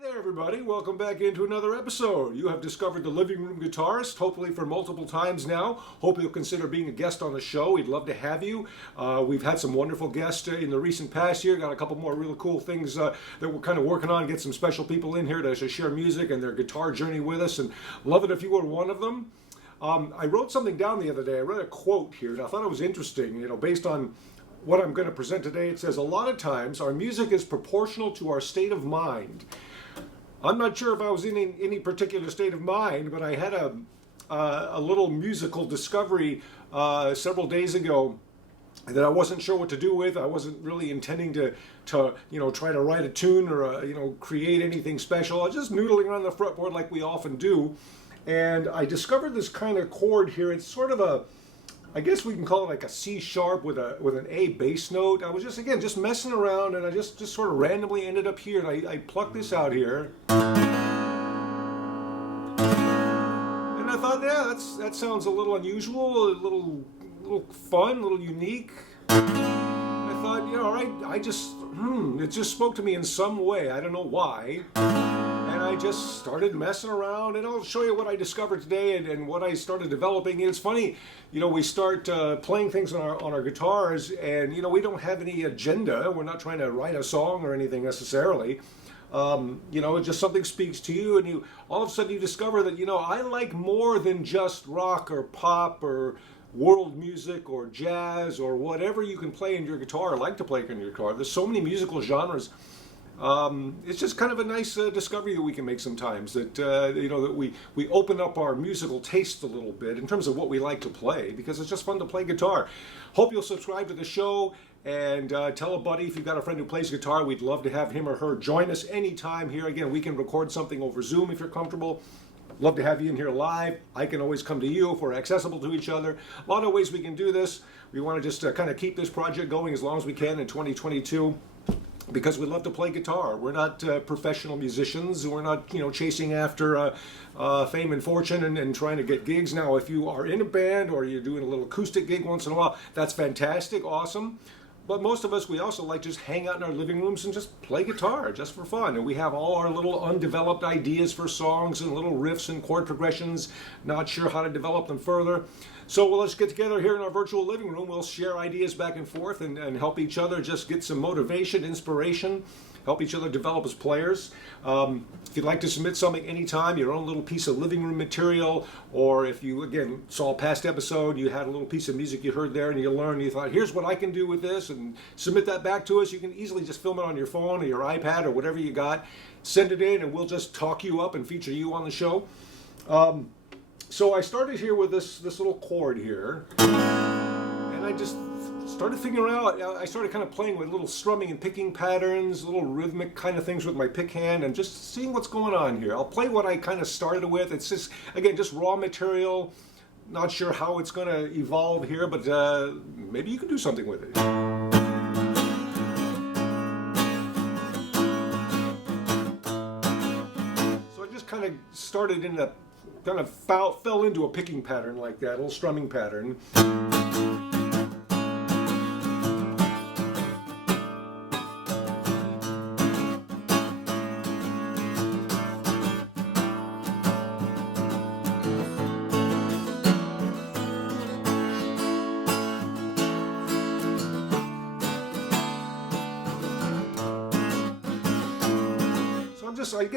Hey there, everybody. Welcome back into another episode. You have discovered the Living Room Guitarist, hopefully for multiple times now. Hope you'll consider being a guest on the show. We'd love to have you. We've had some wonderful guests in the recent past year. Got a couple more really cool things that we're kind of working on. Get some special people in here to share music and their guitar journey with us, and love it if you were one of them. I wrote something down the other day. I read a quote here, and I thought it was interesting, based on what I'm going to present today. It says, a lot of times our music is proportional to our state of mind. I'm not sure if I was in any particular state of mind, but I had a little musical discovery several days ago that I wasn't sure what to do with. I wasn't really intending to try to write a tune or create anything special. I was just noodling around the fretboard like we often do, and I discovered this kind of chord here. It's sort of I guess we can call it like a C sharp with an A bass note. I was just messing around, and I just sort of randomly ended up here, and I plucked this out here. And I thought, yeah, that sounds a little unusual, a little fun, a little unique. And I thought, all right, it just spoke to me in some way. I don't know why. And I just started messing around, and I'll show you what I discovered today and what I started developing. And it's funny, we start playing things on our guitars, and we don't have any agenda. We're not trying to write a song or anything necessarily. Just something speaks to you, and you all of a sudden you discover that I like more than just rock or pop or world music or jazz or whatever you can play in your guitar or like to play in your guitar. There's so many musical genres. It's just kind of a nice discovery that we can make sometimes, that that we open up our musical taste a little bit in terms of what we like to play, because it's just fun to play guitar. Hope you'll subscribe to the show and tell a buddy if you've got a friend who plays guitar. We'd love to have him or her join us anytime here. Again, we can record something over Zoom if you're comfortable. Love to have you in here live. I can always come to you if we're accessible to each other. A lot of ways we can do this. We want to just kind of keep this project going as long as we can in 2022. Because we love to play guitar. We're not professional musicians. We're not, chasing after fame and fortune and trying to get gigs. Now, if you are in a band or you're doing a little acoustic gig once in a while, that's fantastic, awesome. But most of us, we also like just hang out in our living rooms and just play guitar just for fun. And we have all our little undeveloped ideas for songs and little riffs and chord progressions, not sure how to develop them further. So let's get together here in our virtual living room. We'll share ideas back and forth and help each other just get some motivation, inspiration, help each other develop as players. If you'd like to submit something anytime, your own little piece of living room material, or if you, again, saw a past episode, you had a little piece of music you heard there and you learned, you thought, here's what I can do with this, and submit that back to us. You can easily just film it on your phone or your iPad or whatever you got. Send it in and we'll just talk you up and feature you on the show. So I started here with this little chord here, and I just started figuring out, I started kind of playing with little strumming and picking patterns, little rhythmic kind of things with my pick hand, and just seeing what's going on here. I'll play what I kind of started with. It's just, again, just raw material. Not sure how it's going to evolve here, but maybe you can do something with it. So I just kind of started in a kind of fell into a picking pattern like that, a little strumming pattern.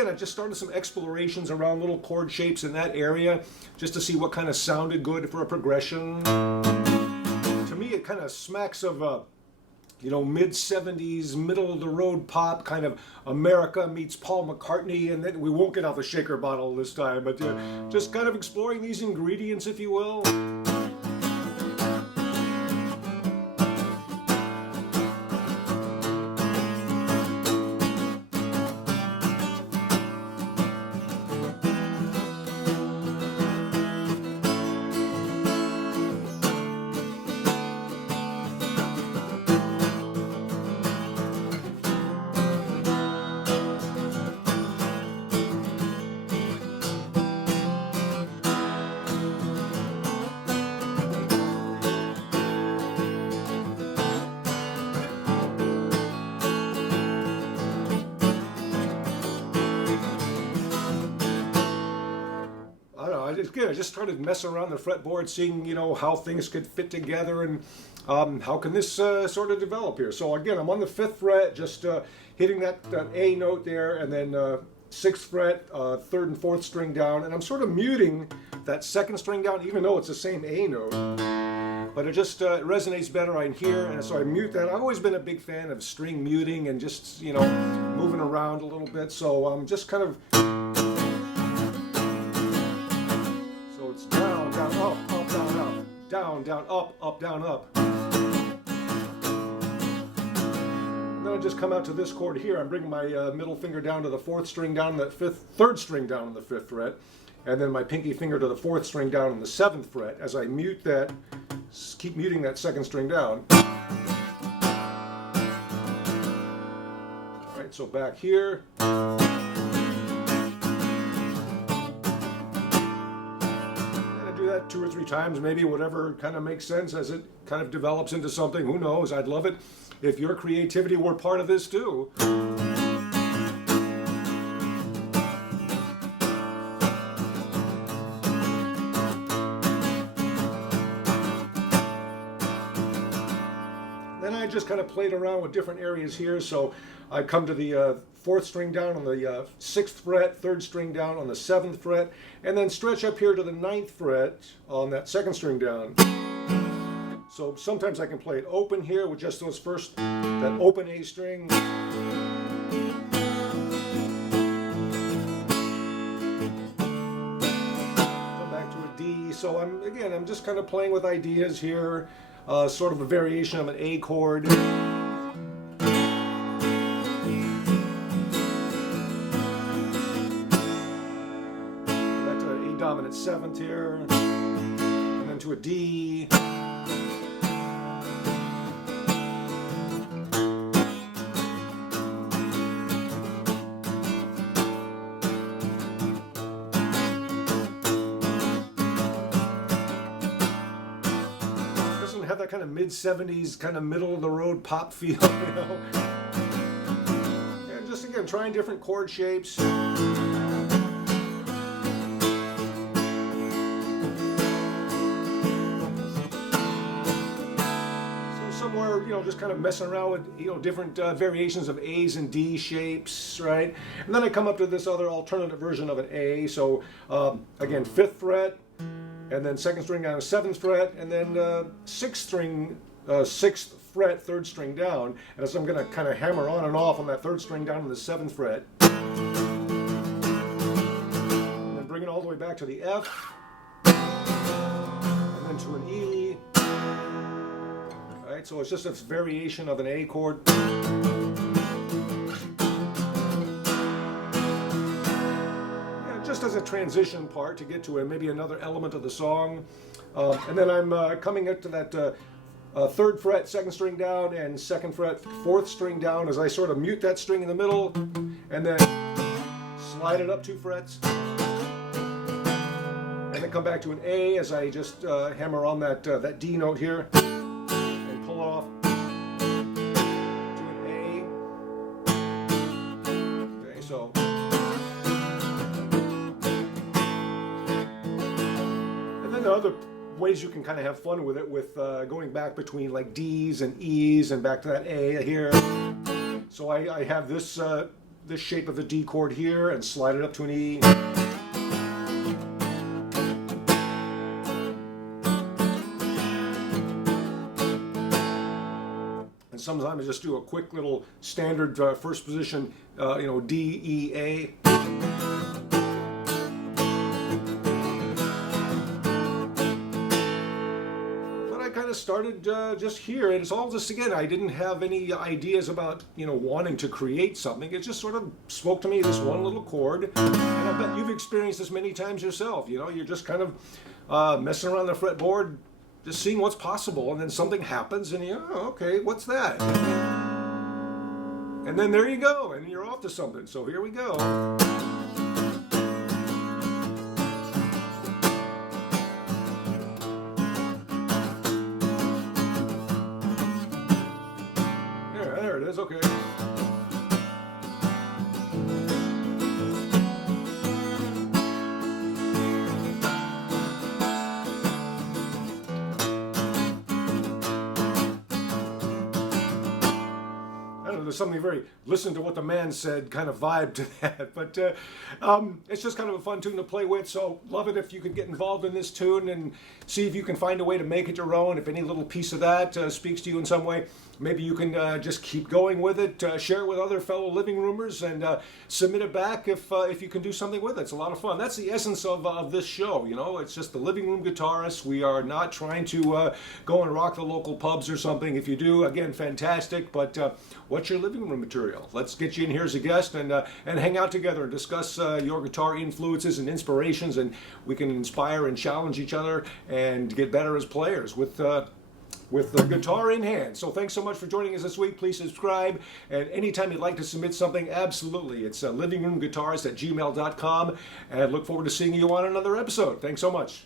I just started some explorations around little chord shapes in that area, just to see what kind of sounded good for a progression. To me, it kind of smacks of mid-70s, middle-of-the-road pop, kind of America meets Paul McCartney, and then we won't get out the shaker bottle this time, but just kind of exploring these ingredients, if you will. again, I just started messing around the fretboard, seeing, you know, how things could fit together and how can this sort of develop here. So again, I'm on the 5th fret, just hitting that A note there, and then 6th fret, 3rd and 4th string down, and I'm sort of muting that 2nd string down, even though it's the same A note. But it just resonates better in here, and so I mute that. I've always been a big fan of string muting and just, you know, moving around a little bit. So I'm just kind of, so it's down, down, up, up, down, up, down, down, up, down, up. And then I just come out to this chord here. I'm bringing my middle finger down to the 4th string down, that 3rd string down on the 5th fret, and then my pinky finger to the 4th string down on the 7th fret as I mute that. Keep muting that 2nd string down. All right, so back here. And I do that 2 or 3 times, maybe, whatever kind of makes sense as it kind of develops into something. Who knows? I'd love it if your creativity were part of this too. Just kind of played around with different areas here. So I come to the 4th string down on the 6th fret, 3rd string down on the 7th fret, and then stretch up here to the 9th fret on that 2nd string down. So sometimes I can play it open here with just those first, that open A string. Come back to a D. So I'm just kind of playing with ideas here. Sort of a variation of an A chord. Back to an A dominant 7th here, and then to a D. Have that kind of mid-70s, kind of middle-of-the-road pop feel, you know. And just again, trying different chord shapes. So somewhere, you know, just kind of messing around with, you know, different variations of A's and D shapes, right? And then I come up to this other alternative version of an A. So again, 5th fret, and then 2nd string down to 7th fret, and then 6th string, 6th fret, 3rd string down. And so I'm going to kind of hammer on and off on that 3rd string down to the 7th fret. And then bring it all the way back to the F, and then to an E. All right, so it's just a variation of an A chord. Just as a transition part to get to maybe another element of the song. And then I'm coming up to that 3rd fret, 2nd string down, and 2nd fret, 4th string down as I sort of mute that string in the middle, and then slide it up 2 frets. And then come back to an A as I just hammer on that, that D note here, and pull off to an A. Okay, so. The other ways you can kind of have fun with it, with going back between like D's and E's and back to that A here. So I have this this shape of the D chord here and slide it up to an E. And sometimes I just do a quick little standard first position, you know, D, E, A. Started just here, and it's all just, again, I didn't have any ideas about, you know, wanting to create something. It just sort of spoke to me, this one little chord, and I bet you've experienced this many times yourself. You know, you're just kind of messing around the fretboard, just seeing what's possible, and then something happens, and you, oh, okay, what's that? And then there you go, and you're off to something. So here we go. Okay. there's something very listen to what the man said kind of vibe to that. But it's just kind of a fun tune to play with. So love it if you could get involved in this tune and see if you can find a way to make it your own. If any little piece of that speaks to you in some way, maybe you can just keep going with it, share it with other fellow living roomers, and submit it back if you can do something with it. It's a lot of fun. That's the essence of this show. It's just the Living Room Guitarist. We are not trying to go and rock the local pubs or something. If you do, again, fantastic. But what's your living room material? Let's get you in here as a guest and hang out together and discuss your guitar influences and inspirations, and we can inspire and challenge each other and get better as players with the guitar in hand. So thanks so much for joining us this week. Please subscribe. And anytime you'd like to submit something, absolutely. It's livingroomguitarist@gmail.com. And look forward to seeing you on another episode. Thanks so much.